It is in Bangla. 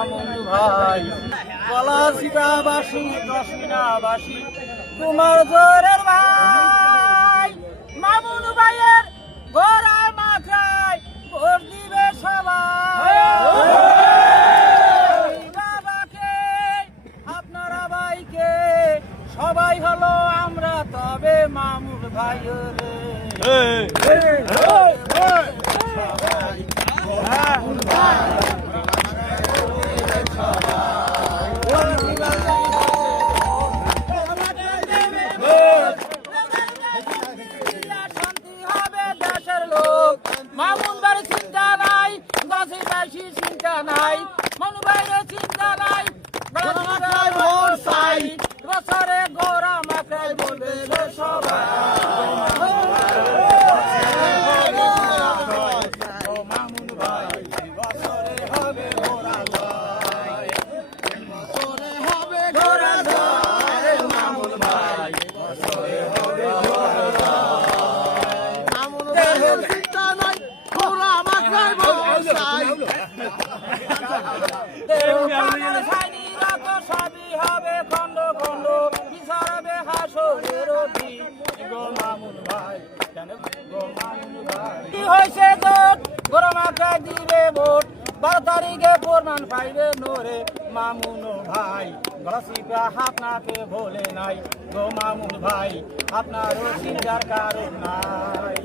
মামুন ভাই পলাশিবাসী দশমিনাবাসী তোমার জোরের ভাই মামুন ভাইয়ের গোড়ায় মাথায় ভোট দিবে সবাই বাবাকে আপনারা ভাইকে সবাই হলো আমরা তবে মামুন ভাইয়ের মামুন ভাইয়ের চিন্তা নাই দেশবাসী চিন্তা নাই মামুন ভাইয়ের চিন্তা নাই বছরে গোরা মাথায় বলবে সবাই মামুন ভাই বছরে হবে গোরা বছরে হবে গোরা মামুন ভাই বছরে হবে মামুন ভাইয়ের চিন্তা নাই গোরা মাথায় সবই হবে খন্ড খন্ড বিচারবে হাসরের গো মামুন ভাই গো মামুন ভাই কি হয়েছে জোট গোরা মাথায় দিবে ভোট 12 তারিখে প্রমাণ পাইবে নোরে মামুন ভাই গলাচিপা আপনাকে বলে নাই গো মামুন ভাই আপনারও চিন্তার কারণ নাই